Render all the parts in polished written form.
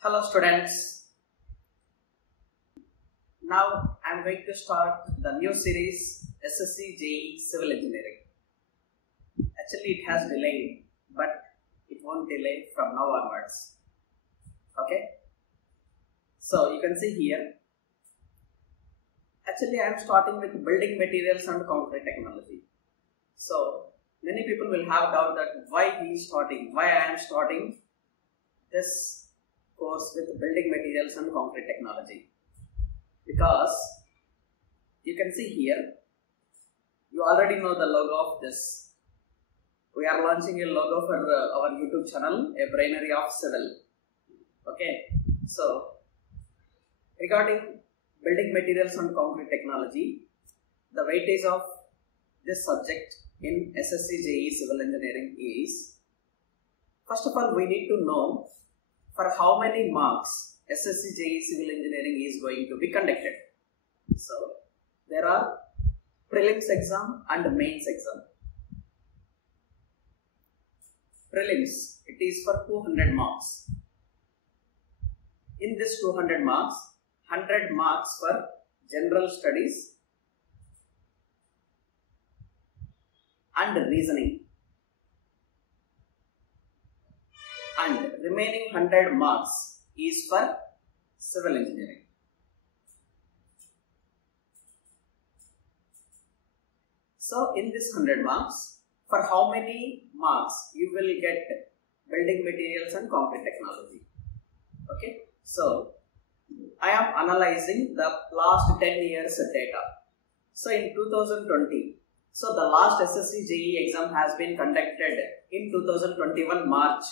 Hello students, now I am going to start the new series SSC JEE Civil Engineering. Actually it has delayed, but it won't delay from now onwards. Okay, so you can see here, actually I am starting with building materials and concrete technology. So many people will have doubt that why I am starting this course with building materials and concrete technology, because you can see here, you already know the logo of this. We are launching a logo for our YouTube channel, a Brainery of Civil. Okay, so regarding building materials and concrete technology, the weightage of this subject in SSC JEE Civil Engineering is, first of all, we need to know for how many marks SSC JEE Civil Engineering is going to be conducted. So there are prelims exam and mains exam. Prelims, it is for 200 marks. In this 200 marks, 100 marks for general studies and reasoning, and remaining 100 marks is for civil engineering. So in this 100 marks, for how many marks you will get building materials and concrete technology? Okay, so I am analyzing the last 10 years data. So in 2020, so the last SSC JEE exam has been conducted in 2021 March.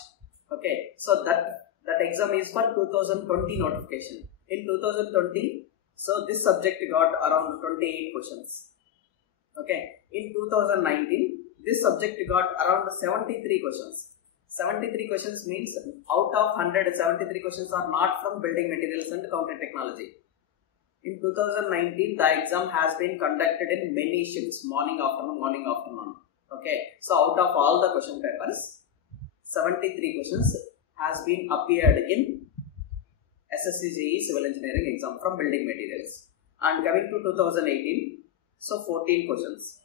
Okay, so that exam is for 2020 notification. In 2020, so this subject got around 28 questions. Okay, in 2019, this subject got around 73 questions. 73 questions means out of 100, 73 questions are not from building materials and concrete technology. In 2019, the exam has been conducted in many shifts, morning, afternoon. Okay, so out of all the question papers, 73 questions has been appeared in SSC JEE Civil Engineering exam from building materials. And coming to 2018, so 14 questions.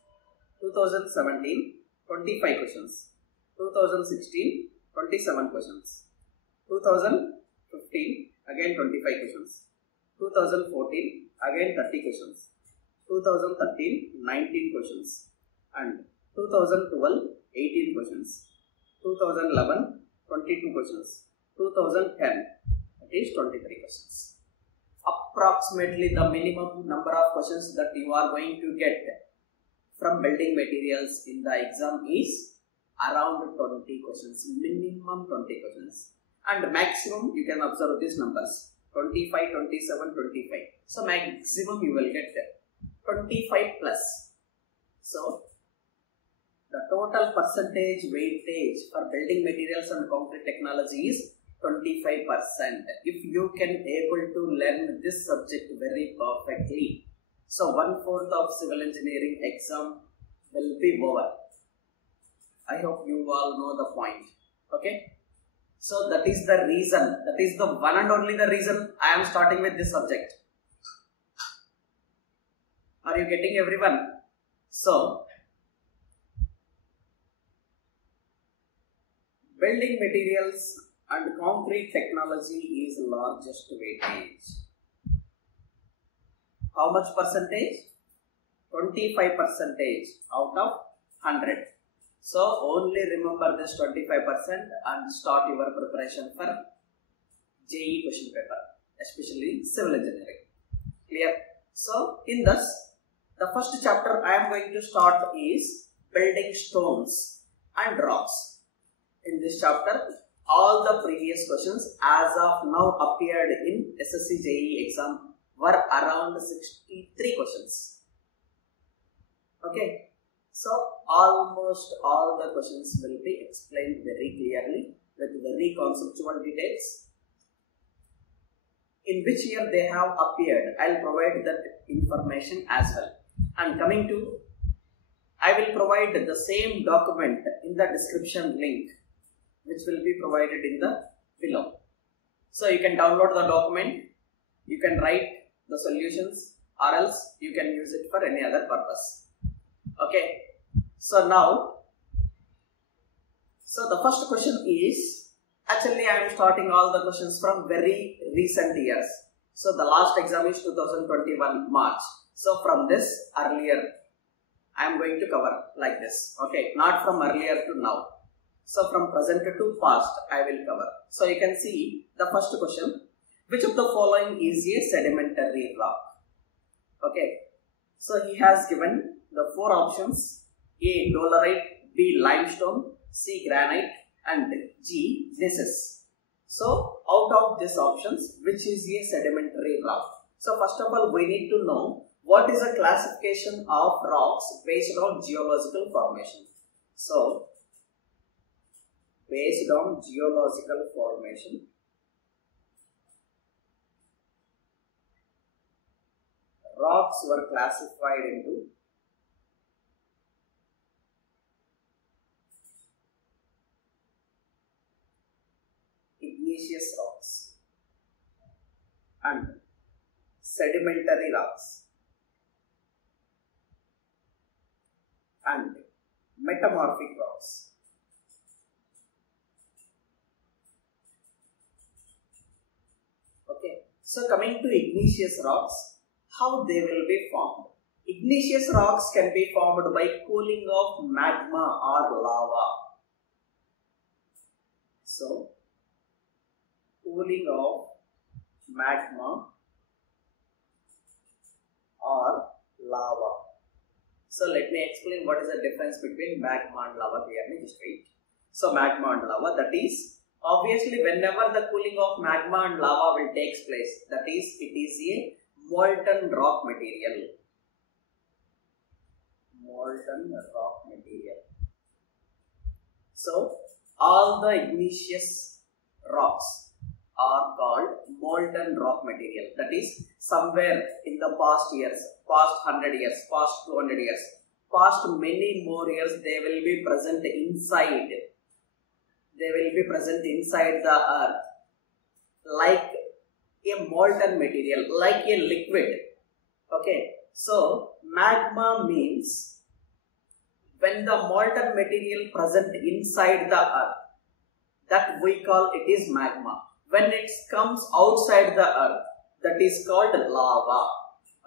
2017, 25 questions. 2016, 27 questions. 2015, again 25 questions. 2014, again 30 questions. 2013, 19 questions. And 2012, 18 questions. 2011, 22 questions. 2010, it is 23 questions. Approximately the minimum number of questions that you are going to get from building materials in the exam is around 20 questions, minimum 20 questions, and maximum you can observe these numbers 25, 27, 25. So maximum you will get 25 plus. So the total percentage weightage for building materials and concrete technology is 25%. If you can able to learn this subject very perfectly, so 1/4 of civil engineering exam will be over. I hope you all know the point. Okay, so that is the reason, that is the one and only the reason I am starting with this subject. Are you getting everyone? So building materials and concrete technology is largest weightage. How much percentage? 25% out of 100. So only remember this 25% and start your preparation for JEE question paper, especially civil engineering. Clear? So in this, the first chapter I am going to start is building stones and rocks. In this chapter, all the previous questions as of now appeared in SSC JEE exam were around 63 questions. Okay, so almost all the questions will be explained very clearly with very conceptual details. In which year they have appeared, I will provide that information as well. And coming to, I will provide the same document in the description link, which will be provided in the below. So you can download the document, you can write the solutions, or else you can use it for any other purpose. Okay. So now, the first question is, actually I am starting all the questions from very recent years. So the last exam is 2021 March. So from this earlier, I am going to cover like this. Okay, not from earlier to now. So from present to past, I will cover. So you can see the first question. Which of the following is a sedimentary rock? Okay. So he has given the 4 options: A. Dolerite, B. Limestone, C. Granite, and G. Gneisses. So out of these options, which is a sedimentary rock? So first of all, we need to know what is a classification of rocks based on geological formation. So based on geological formation, rocks were classified into igneous rocks and sedimentary rocks and metamorphic rocks. Okay, so coming to igneous rocks, how they will be formed? Igneous rocks can be formed by cooling of magma or lava. So, cooling of magma or lava. So let me explain what is the difference between magma and lava clearly. Just wait. So magma and lava, that is, obviously whenever the cooling of magma and lava will take place, that is, it is a molten rock material. Molten rock material. So all the igneous rocks are called molten rock material. That is, somewhere in the past years, past 100 years, past 200 years, past many more years, they will be present inside. They will be present inside the earth like a molten material, like a liquid. Okay, so magma means when the molten material present inside the earth, that we call it is magma. When it comes outside the earth, that is called lava.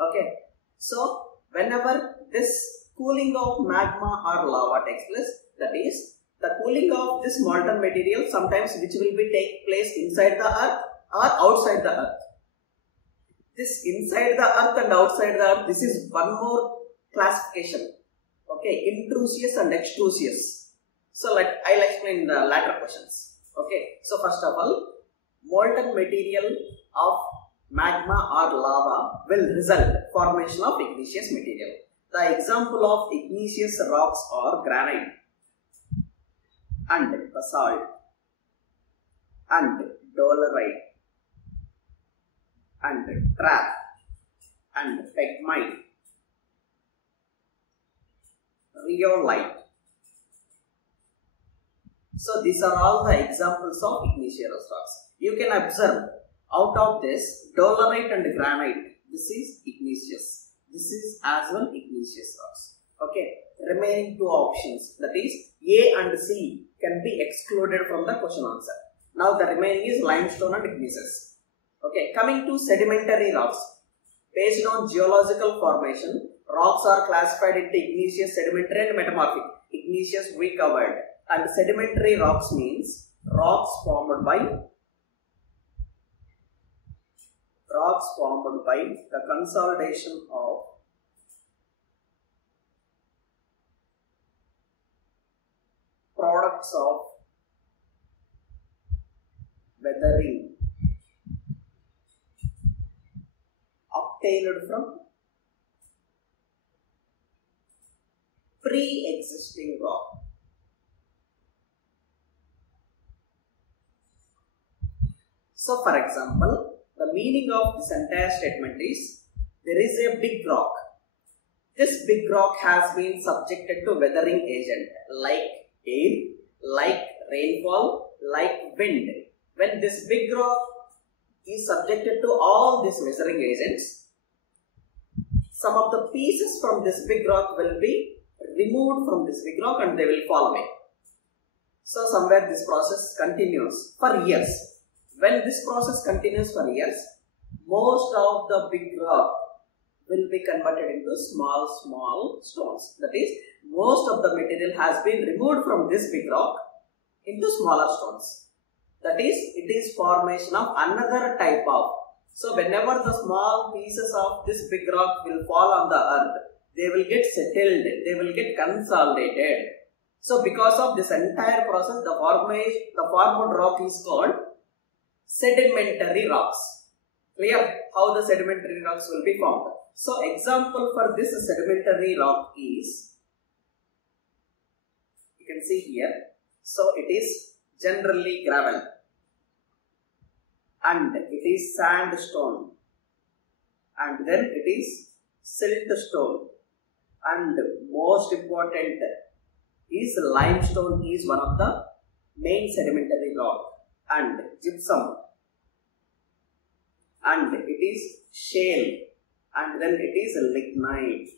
Okay, so whenever this cooling of magma or lava takes place, that is the cooling of this molten material, sometimes which will be take place inside the earth or outside the earth. This inside the earth and outside the earth, this is one more classification. Okay, intrusious and extrusious. So I'll explain the latter questions. Okay, so first of all, molten material of magma or lava will result formation of igneous material. The example of igneous rocks are granite and basalt and dolerite and trap and pegmite, rhyolite. So these are all the examples of igneous rocks. You can observe out of this dolerite and granite, this is igneous. This is as well igneous rocks. Okay, remaining 2 options, that is A and C, can be excluded from the question answer. Now the remaining is limestone and gneisses. Okay, coming to sedimentary rocks. Based on geological formation, rocks are classified into igneous, sedimentary and metamorphic. Igneous we covered, and sedimentary rocks means rocks formed by the consolidation of products of weathering obtained from pre-existing rock. So for example, the meaning of this entire statement is, there is a big rock. This big rock has been subjected to weathering agent like air, like rainfall, like wind. When this big rock is subjected to all these measuring agents, some of the pieces from this big rock will be removed from this big rock and they will fall away. So somewhere this process continues for years. When this process continues for years, most of the big rock will be converted into small stones. That is, most of the material has been removed from this big rock into smaller stones. That is, it is formation of another type of. So whenever the small pieces of this big rock will fall on the earth, they will get settled, they will get consolidated. So because of this entire process, the formed rock is called sedimentary rocks. Clear how the sedimentary rocks will be formed. So example for this sedimentary rock is, you can see here, so it is generally gravel and it is sandstone and then it is siltstone, and most important is limestone is one of the main sedimentary rock, and gypsum, and it is shale, and then it is lignite.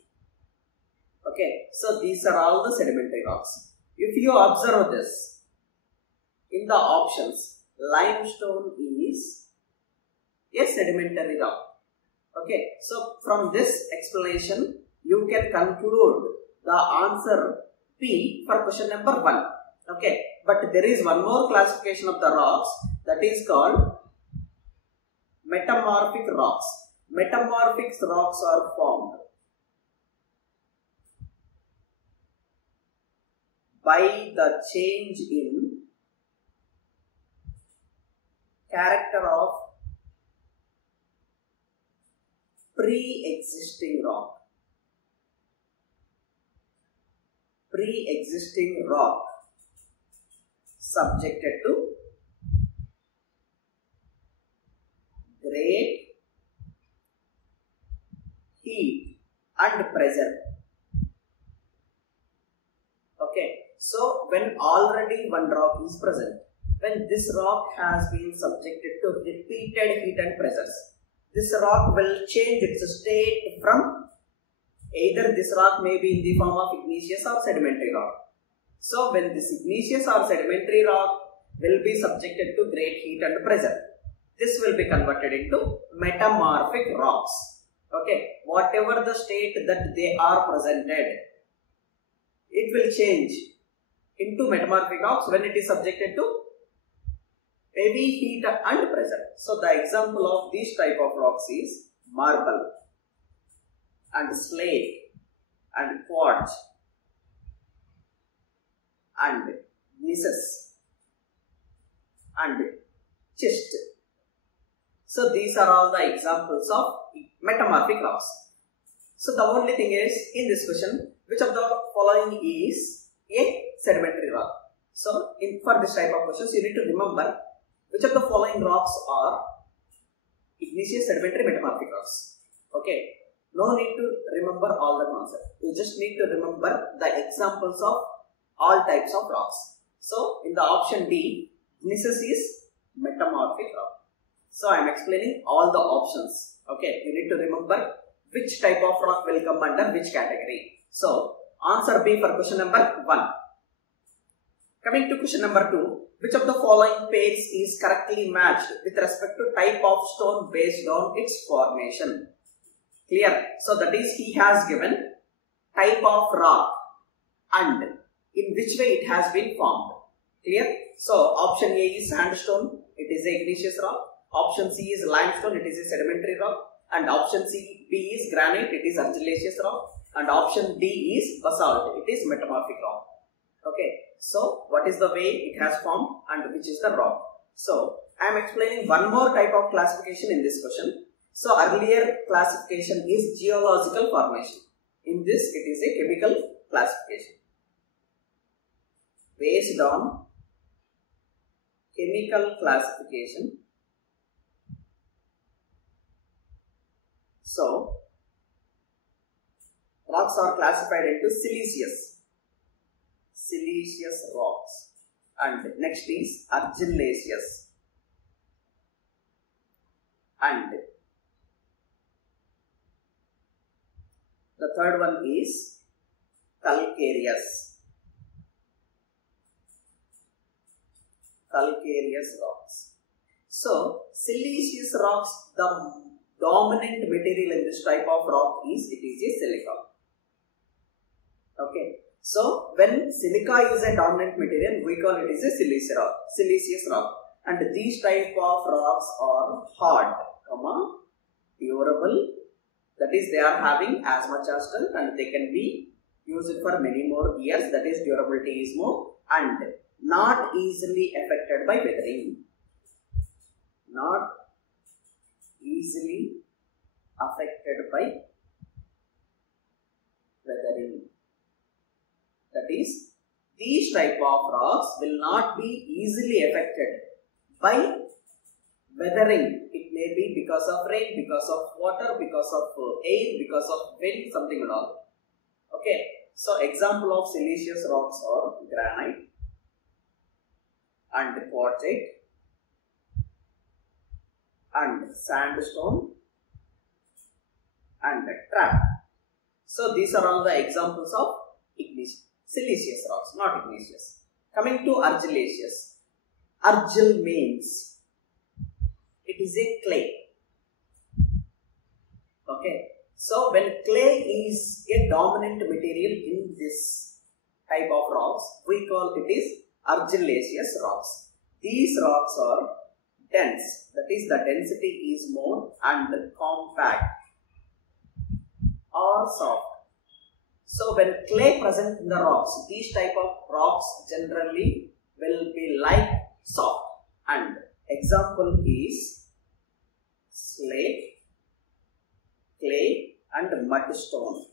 Okay, so these are all the sedimentary rocks. If you observe this in the options, limestone is a sedimentary rock. Okay, so from this explanation you can conclude the answer P for question number 1. Okay, but there is one more classification of the rocks, that is called metamorphic rocks. Metamorphic rocks are formed by the change in character of pre-existing rock. Pre-existing rock subjected to great heat and pressure. Okay, so when already one rock is present, when this rock has been subjected to repeated heat and pressures, this rock will change its state from either this rock may be in the form of igneous or sedimentary rock. So when this igneous or sedimentary rock will be subjected to great heat and pressure, this will be converted into metamorphic rocks. Okay, whatever the state that they are presented, it will change into metamorphic rocks when it is subjected to heavy heat and pressure. So the example of this type of rocks is marble and slate and quartz and gneiss and schist. So these are all the examples of metamorphic rocks. So the only thing is, in this question, which of the following is a sedimentary rock? So for this type of questions, you need to remember which of the following rocks are igneous, sedimentary, metamorphic rocks. Okay, no need to remember all the concepts. You just need to remember the examples of all types of rocks. So in the option D, gneiss is metamorphic rock. So I am explaining all the options. Okay, you need to remember which type of rock will come under which category. So answer B for question number 1. Coming to question number 2, which of the following pairs is correctly matched with respect to type of stone based on its formation? Clear? So that is, he has given type of rock and in which way it has been formed. Clear? So option A is sandstone, it is a igneous rock. Option C is limestone, it is a sedimentary rock. And option B is granite, it is argillaceous rock. And option D is basalt, it is metamorphic rock. Okay, so what is the way it has formed and which is the rock? So I am explaining one more type of classification in this question. So earlier classification is geological formation. In this it is a chemical classification based on chemical classification. So rocks are classified into siliceous rocks, and next is argillaceous, and the third one is calcareous rocks. So siliceous rocks, the dominant material in this type of rock is it is a silica. Okay. So when silica is a dominant material, we call it is a siliceous rock. And these type of rocks are hard, durable. That is, they are having as much as strength and they can be used for many more years. That is, durability is more, and not easily affected by weathering. Not easily affected by weathering. That is, these type of rocks will not be easily affected by weathering. It may be because of rain, because of water, because of air, because of wind, something and all. Okay. So example of siliceous rocks are granite and quartzite and sandstone and trap. So these are all the examples of siliceous rocks, not igneous. Coming to argillaceous. Argil means it is a clay. Okay. So when clay is a dominant material in this type of rocks, we call it is argillaceous rocks. These rocks are dense. That is, the density is more and compact or soft. So when clay present in the rocks, these type of rocks generally will be like soft. And example is slate, clay and mudstone.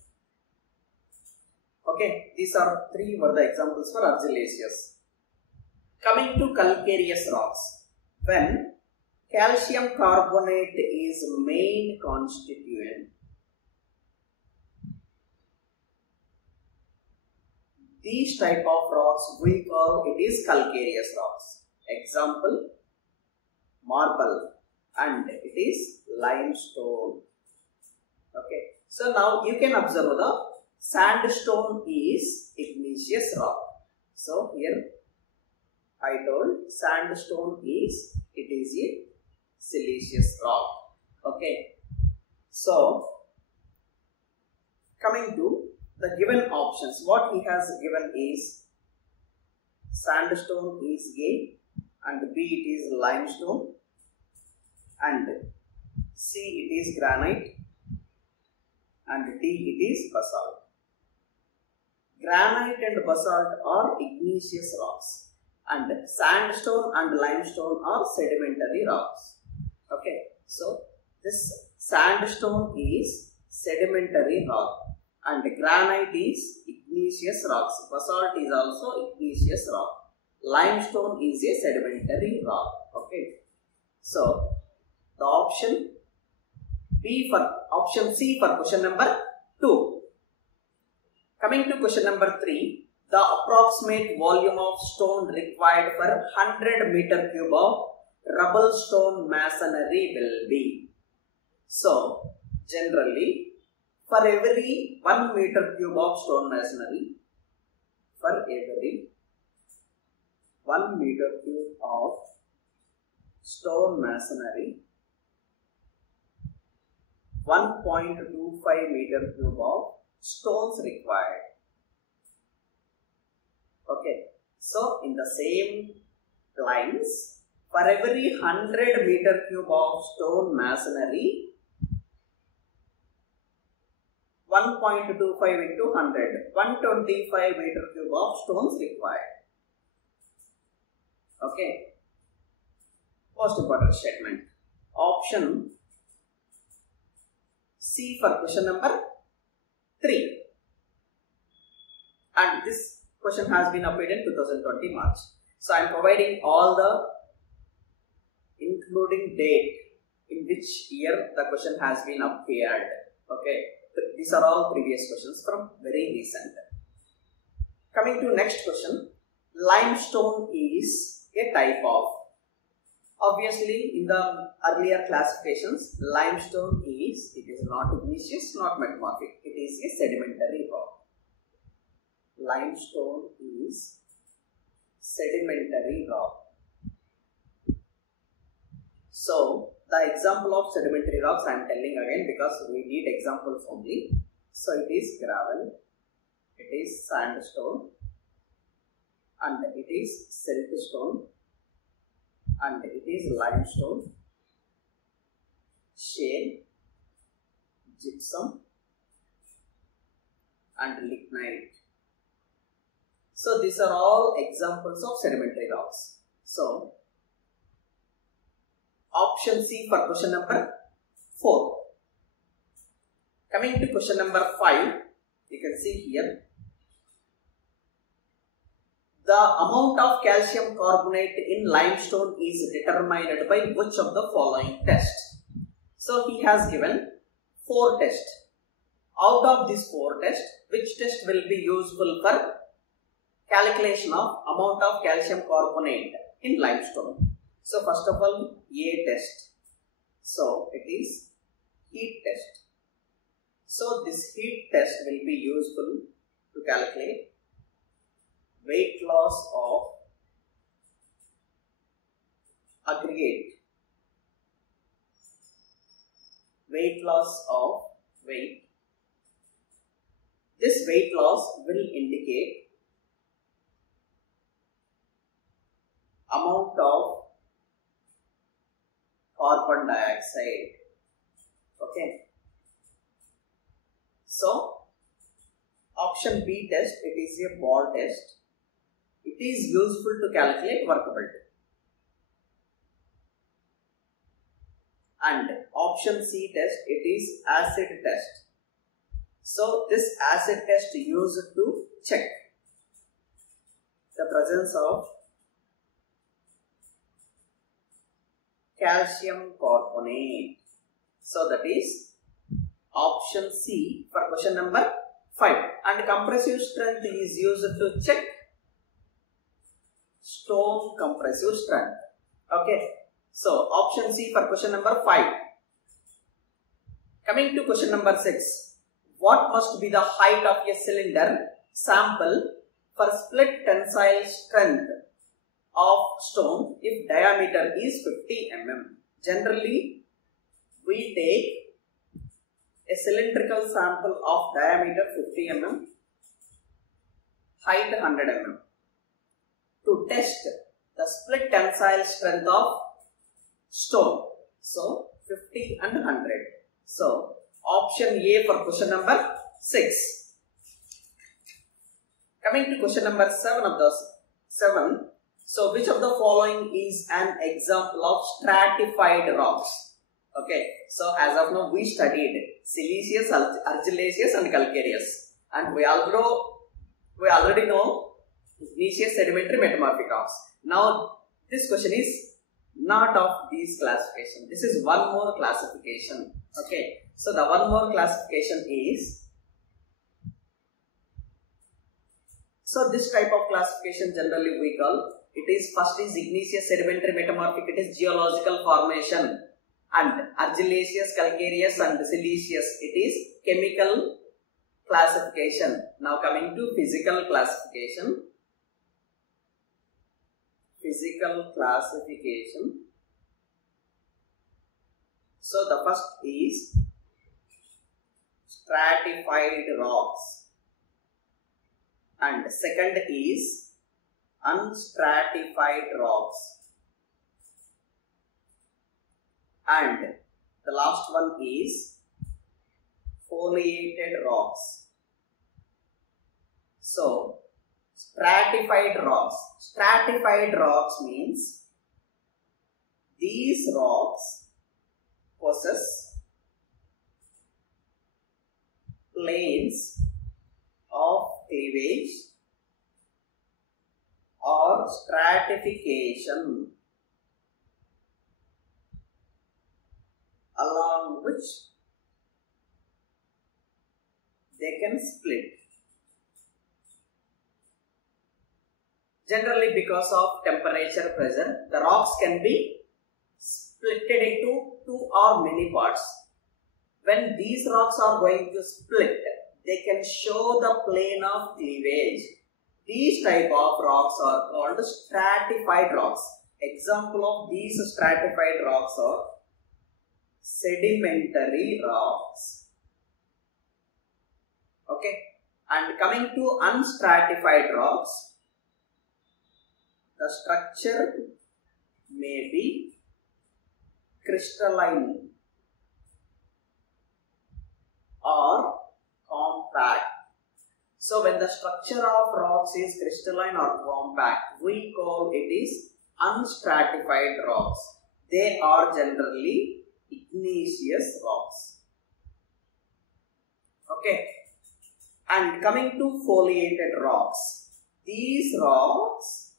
Okay, these are three were the examples for argillaceous. Coming to calcareous rocks, when calcium carbonate is main constituent, these type of rocks we call it is calcareous rocks. Example, marble and it is limestone. Okay. So now you can observe the sandstone is igneous rock. So here I told sandstone is a siliceous rock. Okay. So coming to the given options, what he has given is sandstone is A and B it is limestone and C it is granite and D it is basalt. Granite and basalt are igneous rocks and sandstone and limestone are sedimentary rocks. Okay, so this sandstone is sedimentary rock and granite is igneous rocks. Basalt is also igneous rock. Limestone is a sedimentary rock. Okay, so the option C for question number 2. Coming to question number 3, the approximate volume of stone required for 100 meter cube of rubble stone masonry will be. So generally, for every 1 meter cube of stone masonry, for every 1 meter cube of stone masonry, 1.25 meter cube of stones required. Okay, so in the same lines, for every 100 meter cube of stone masonry, 1.25 into 100, 125 meter cube of stones required. Okay, most important statement. Option C for question number 3. And this question has been appeared in 2020 March. So I am providing all the including date in which year the question has been appeared. Okay, these are all previous questions from very recent. Coming to next question, limestone is a type of Obviously, in the earlier classifications, limestone is, it is not igneous, not metamorphic. It is a sedimentary rock. Limestone is sedimentary rock. So, the example of sedimentary rocks I am telling again because we need examples only. So, it is gravel, it is sandstone, and it is siltstone, and it is limestone, shale, gypsum, and lignite. So, these are all examples of sedimentary rocks. So, option C for question number 4. Coming to question number 5, you can see here, the amount of calcium carbonate in limestone is determined by which of the following tests? So, he has given 4 tests. Out of these 4 tests, which test will be useful for calculation of amount of calcium carbonate in limestone? So, first of all, A test. So, it is heat test. So, this heat test will be useful to calculate weight loss of aggregate, weight loss of weight. This weight loss will indicate amount of carbon dioxide. Okay. So, option B test, it is a ball test. It is useful to calculate workability. And option C test, it is acid test. So, this acid test used to check the presence of calcium carbonate. So, that is option C for question number 5. And compressive strength is used to check stone compressive strength. Okay. So, option C for question number 5. Coming to question number 6. What must be the height of a cylinder sample for split tensile strength of stone if diameter is 50 mm? Generally, we take a cylindrical sample of diameter 50 mm, height 100 mm to test the split tensile strength of stone. So, 50 and 100. So, option A for question number 6. Coming to question number 7 of the 7. So, which of the following is an example of stratified rocks? Okay. So, as of now, we studied siliceous, argillaceous and calcareous. And we already know igneous, sedimentary, metamorphic rocks. Now, this question is not of these classification. This is one more classification. Okay. So, the one more classification is, so this type of classification generally we call, it is first is igneous, sedimentary, metamorphic, it is geological formation, and argillaceous, calcareous and siliceous, it is chemical classification. Now coming to physical classification. Physical classification. So the first is stratified rocks and second is unstratified rocks and the last one is foliated rocks. So, stratified rocks. Stratified rocks means these rocks possess planes of cleavage or stratification along which they can split. Generally, because of temperature, pressure, the rocks can be splitted into two or many parts. When these rocks are going to split, they can show the plane of cleavage. These type of rocks are called stratified rocks. Example of these stratified rocks are sedimentary rocks. Okay. And coming to unstratified rocks, the structure may be crystalline or compact. So when the structure of rocks is crystalline or compact, we call it is unstratified rocks. They are generally igneous rocks. Okay. And coming to foliated rocks, these rocks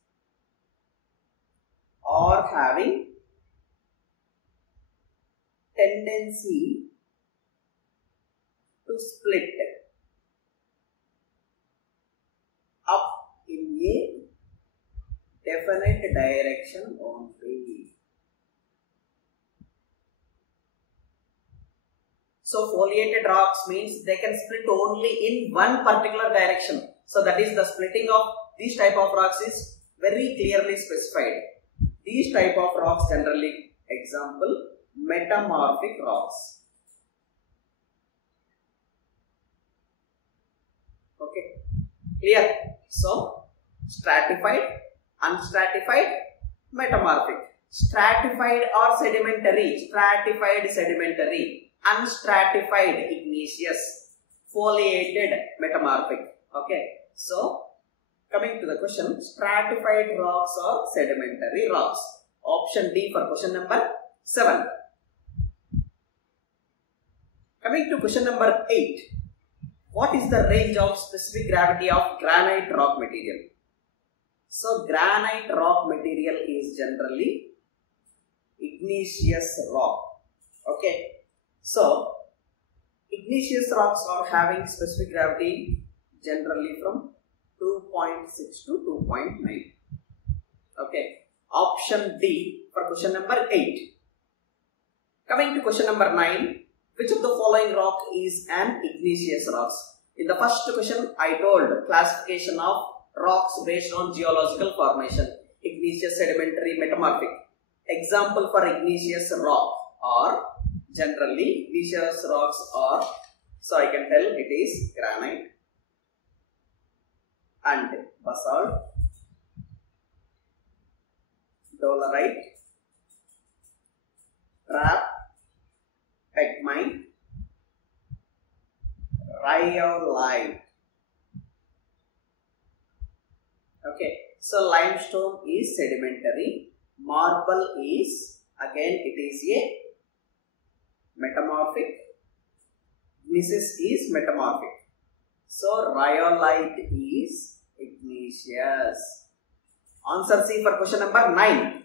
are having tendency to split up in a definite direction only. So foliated rocks means they can split only in one particular direction. So that is the splitting of these type of rocks is very clearly specified. These type of rocks generally, example, metamorphic rocks. Okay, clear? So stratified, unstratified, metamorphic. Stratified or sedimentary, stratified sedimentary, unstratified igneous, foliated metamorphic. Okay, so coming to the question, stratified rocks or sedimentary rocks. Option D for question number 7. Coming to question number 8. What is the range of specific gravity of granite rock material? So granite rock material is generally igneous rock. Okay. So igneous rocks are having specific gravity generally from 2.6 to 2.9. Okay. Option D for question number 8. Coming to question number 9. Which of the following rock is an igneous rocks? In the first question, I told classification of rocks based on geological formation. Igneous, sedimentary, metamorphic. Example for igneous rock are generally igneous rocks are, so I can tell it is granite and basalt, dolerite, trap, pegmite, rhyolite. Okay, so limestone is sedimentary, marble is, again it is a metamorphic, igneous is metamorphic. So rhyolite is igneous. Answer C for question number 9.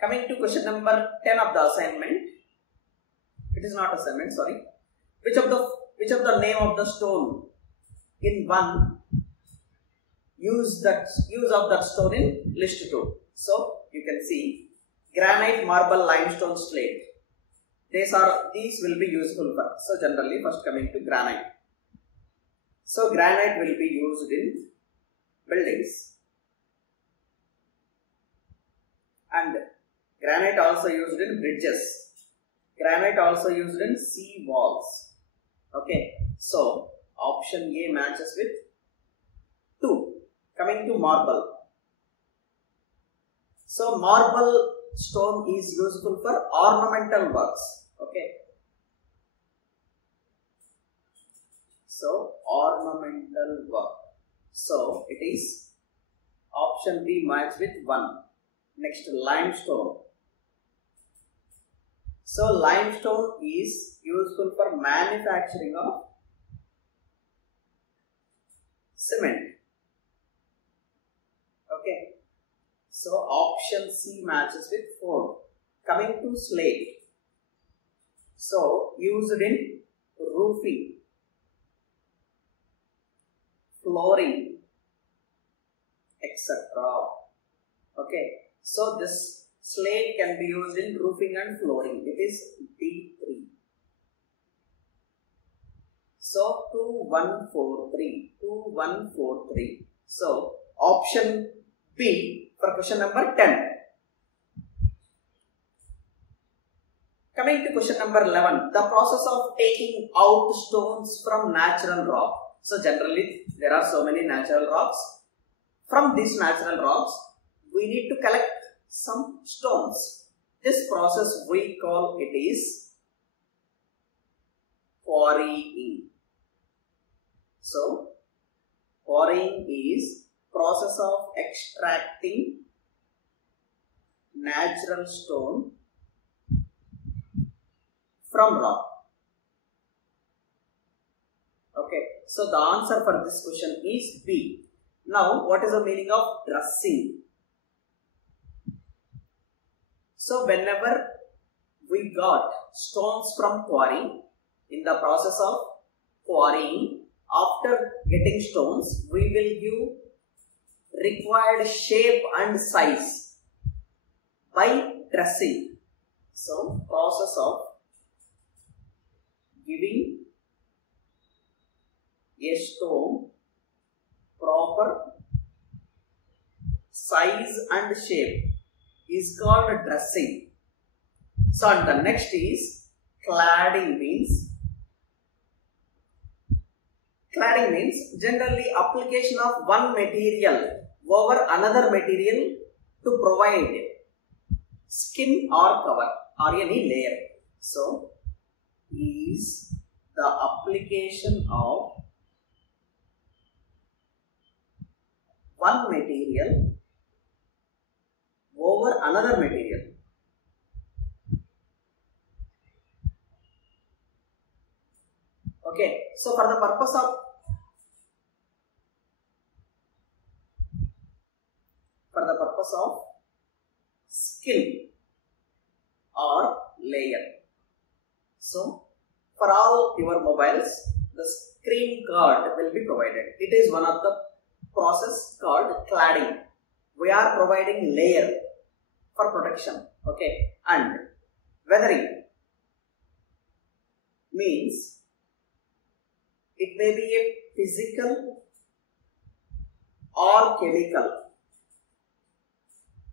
Coming to question number 10 of the assignment. It is not assignment, sorry. Which of the name of the stone in 1 use of that stone in list 2. So you can see granite, marble, limestone, slate. These will be useful for. So generally first coming to granite. So granite will be used in buildings. And granite also used in bridges. Granite also used in sea walls. Okay. So option A matches with 2. Coming to marble. So marble stone is useful for ornamental works. Okay. So ornamental work. So it is option B match with 1. Next, limestone. So limestone is useful for manufacturing of cement. Okay. So option C matches with 4. Coming to slate. So used in roofing, flooring, etc. Okay. So this slate can be used in roofing and flooring. It is D3. So 2143. 2143. So option B for question number 10. Coming to question number 11, the process of taking out stones from natural rock. So generally there are so many natural rocks. From these natural rocks, we need to collect some stones. This process we call it is quarrying. So quarrying is process of extracting natural stone from rock. Okay, so the answer for this question is B. Now, what is the meaning of dressing? So, whenever we got stones from quarry, in the process of quarrying, after getting stones, we will give required shape and size by dressing. So, process of giving a stone proper size and shape is called dressing. So, and the next is cladding means generally application of one material over another material to provide skin or cover or any layer. So, is the application of one material over another material. Okay, so for the purpose of skin or layer. So for all your mobiles, the screen guard will be provided. It is one of the process called cladding. We are providing layer for protection. Okay, and weathering means it may be a physical or chemical.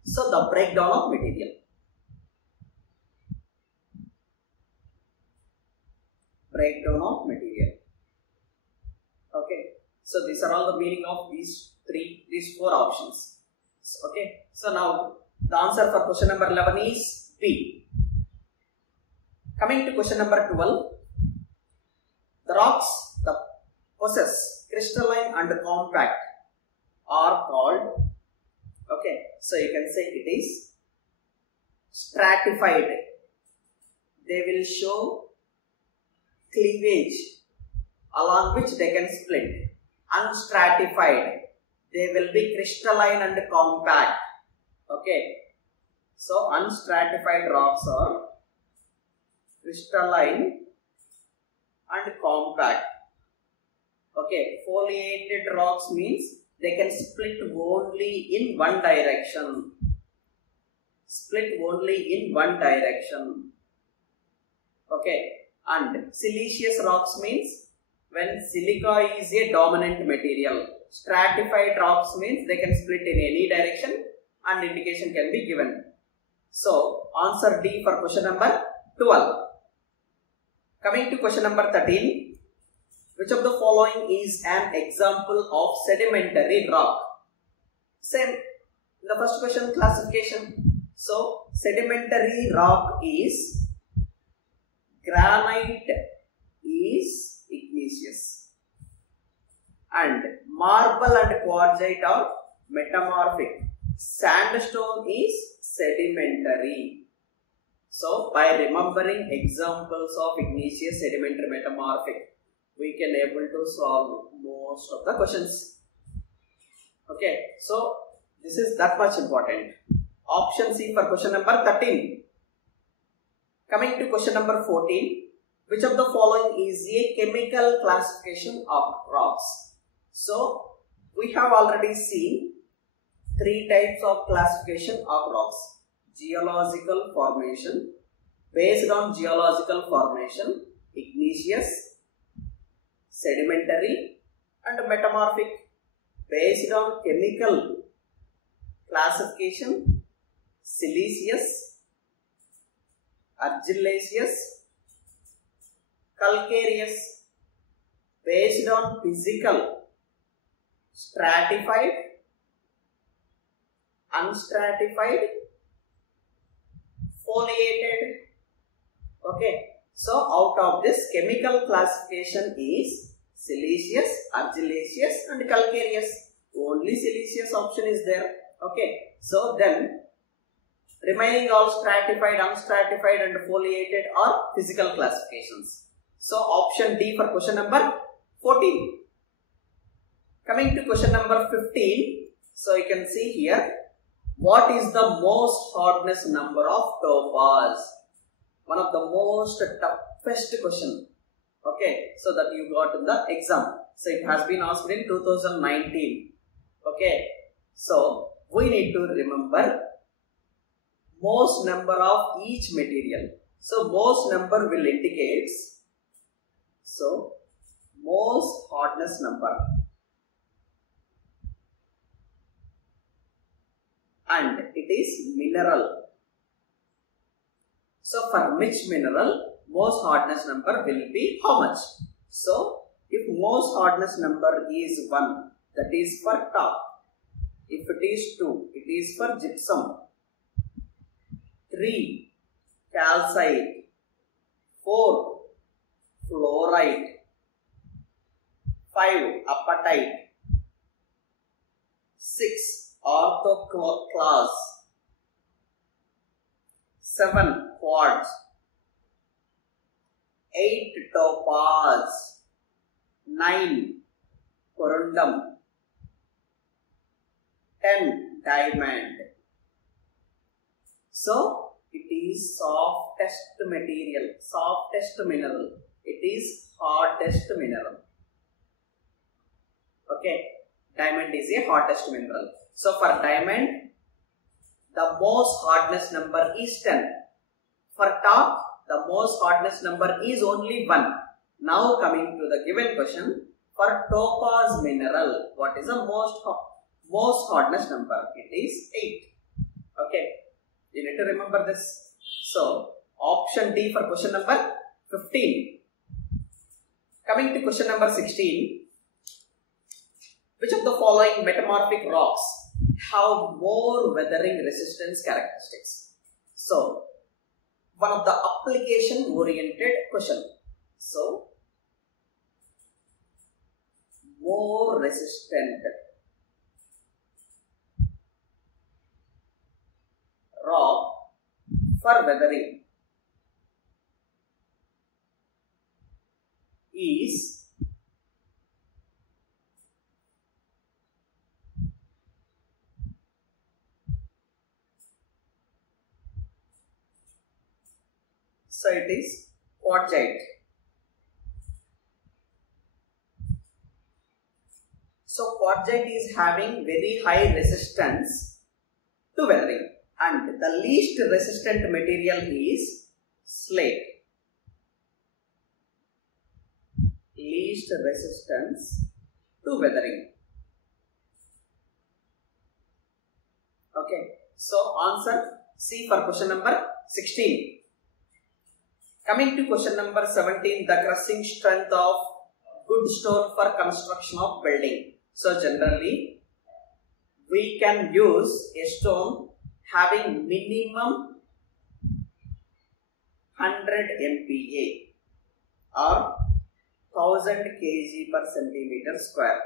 So the breakdown of material. Breakdown of material. Okay, so these are all the meaning of these four options. Okay, so now the answer for question number 11 is B. Coming to question number 12, the rocks that possess crystalline and compact are called, okay, so you can say it is stratified. They will show cleavage along which they can split. Unstratified, they will be crystalline and compact. Okay, so unstratified rocks are crystalline and compact. Okay, foliated rocks means they can split only in one direction. Split only in one direction. Okay, and siliceous rocks means when silica is a dominant material. Stratified rocks means they can split in any direction and indication can be given. So, answer D for question number 12. Coming to question number 13. Which of the following is an example of sedimentary rock? Same, in the first question, classification. So, sedimentary rock is granite is igneous and marble and quartzite are metamorphic. Sandstone is sedimentary. So, by remembering examples of igneous, sedimentary, metamorphic, we can able to solve most of the questions. Okay, so this is that much important. Option C for question number 13. Coming to question number 14. Which of the following is a chemical classification of rocks? So, we have already seen three types of classification of rocks. geological formation. Based on geological formation, igneous, sedimentary and metamorphic. Based on chemical classification, siliceous, argillaceous, calcareous. Based on physical, stratified, unstratified, foliated. Okay, so out of this, chemical classification is siliceous, argillaceous and calcareous. Only siliceous option is there. Okay, so then remaining all stratified, unstratified and foliated are physical classifications. So option D for question number 14. Coming to question number 15. So you can see here, what is the most hardness number of topaz? One of the most toughest question. Okay, so that you got in the exam. So it has been asked in 2019. Okay, so we need to remember most number of each material. So most number will indicate, so most hardness number, and it is mineral. So for which mineral most hardness number will be how much? So if most hardness number is 1, that is for top. If it is 2, it is for gypsum. 3, calcite. 4, fluorite. 5, apatite. 6, orthoclase. 7, quartz. 8, topaz. 9, corundum. 10, diamond. So it is softest material, softest mineral. It is hardest mineral. Okay, diamond is a hardest mineral. So for diamond, the most hardness number is 10. For top, the most hardness number is only 1. Now coming to the given question, for topaz mineral, what is the most hardness number? It is 8. Okay, you need to remember this. So option D for question number 15. Coming to question number 16. Which of the following metamorphic rocks have more weathering resistance characteristics? So one of the application oriented question. So more resistant rock for weathering is so it is quartzite. So quartzite is having very high resistance to weathering, and the least resistant material is slate. Least resistance to weathering. Okay, so answer C for question number 16. Coming to question number 17, the crushing strength of good stone for construction of building. So generally, we can use a stone having minimum 100 MPa or 1000 kg per centimeter square.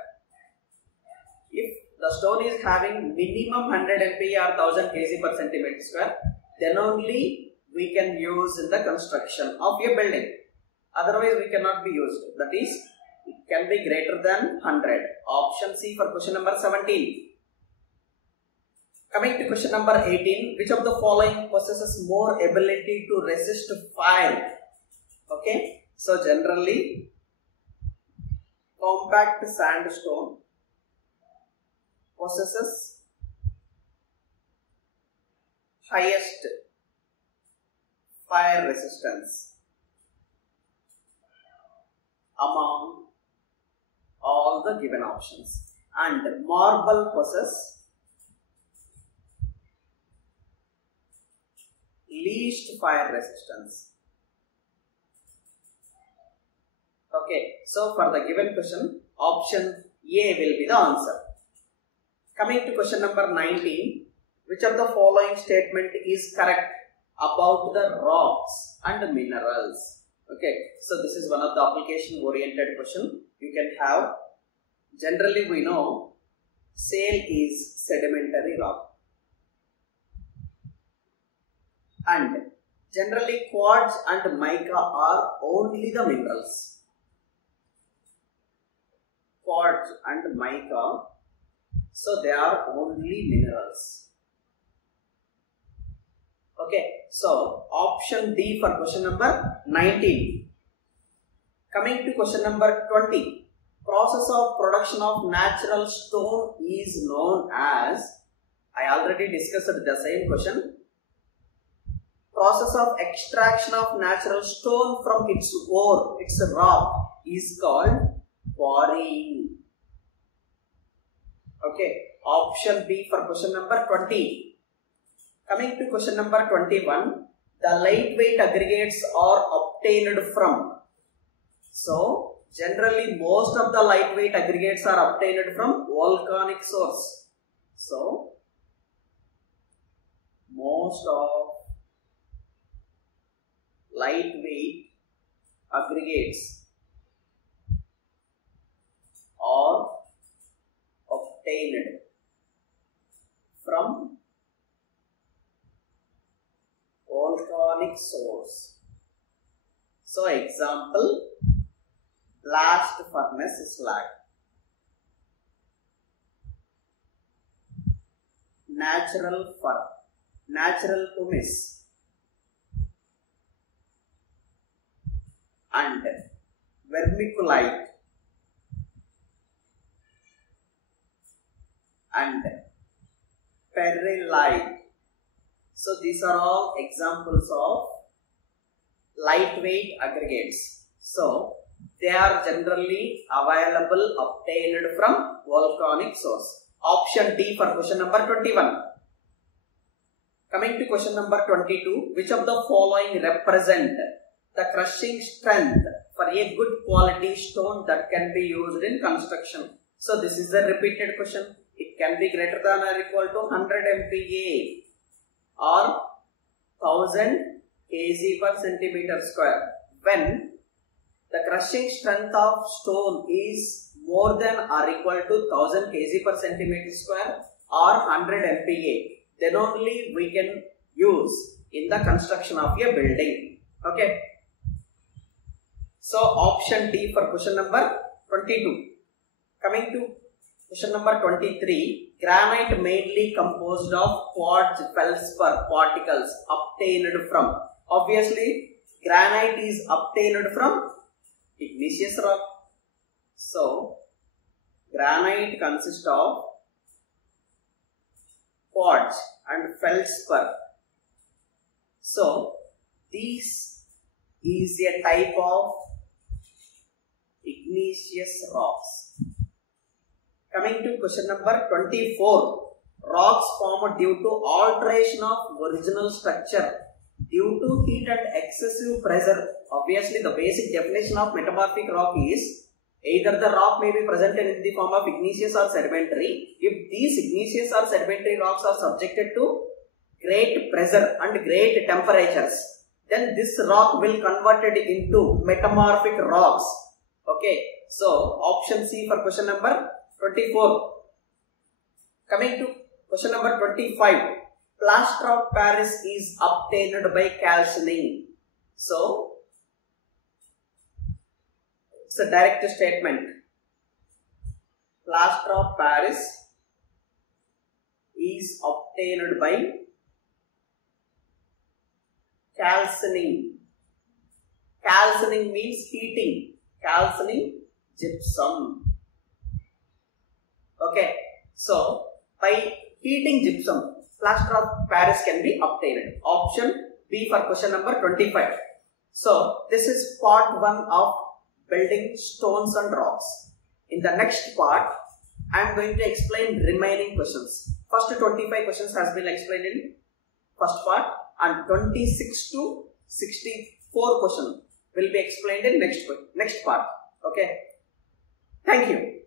If the stone is having minimum 100 MPa or 1000 kg per centimeter square, then only we can use in the construction of a building. Otherwise, we cannot be used. That is, it can be greater than 100. Option C for question number 17. Coming to question number 18, which of the following possesses more ability to resist fire? Okay, so generally, compact sandstone possesses highest fire resistance among all the given options, and marble possesses least fire resistance. Okay, so for the given question, option A will be the answer. Coming to question number 19, which of the following statement is correct about the rocks and minerals? Okay, so this is one of the application oriented question. You can have, generally we know shale is sedimentary rock, and generally quartz and mica are only the minerals. Quartz and mica, so they are only minerals. Okay, so option D for question number 19. Coming to question number 20, process of production of natural stone is known as, I already discussed the same question. Process of extraction of natural stone from its ore, its rock, is called quarrying. Okay, option B for question number 20. Coming to question number 21, the lightweight aggregates are obtained from. So, generally most of the lightweight aggregates are obtained from volcanic source. So, most of lightweight aggregates are obtained from volcanic source. So example, blast furnace slag, natural fur, natural pumice, and vermiculite and perlite. So these are all examples of lightweight aggregates. So they are generally available, obtained from volcanic source. Option D for question number 21. Coming to question number 22, which of the following represent the crushing strength for a good quality stone that can be used in construction? So this is a repeated question. It can be greater than or equal to 100 MPa or 1000 kg per centimeter square when the crushing strength of stone is more than or equal to 1000 kg per centimeter square or 100 MPa. Then only we can use in the construction of a building. Okay. So option D for question number 22. Coming to question number 23, granite mainly composed of quartz feldspar particles obtained from. Obviously, granite is obtained from igneous rock. So, granite consists of quartz and feldspar. So, this is a type of igneous rocks. Coming to question number 24, rocks formed due to alteration of original structure due to heat and excessive pressure. Obviously, the basic definition of metamorphic rock is either the rock may be presented in the form of igneous or sedimentary. If these igneous or sedimentary rocks are subjected to great pressure and great temperatures, then this rock will converted into metamorphic rocks. Okay, so option C for question number 24. Coming to question number 25, plaster of Paris is obtained by calcining. So, it's a direct statement. Plaster of Paris is obtained by calcining. Calcining means heating. Calcining gypsum. Okay, so by heating gypsum, plaster of Paris can be obtained. Option B for question number 25. So this is part 1 of building stones and rocks. In the next part, I am going to explain remaining questions. First 25 questions has been explained in first part, and 26 to 64 questions will be explained in next part. Okay. Thank you.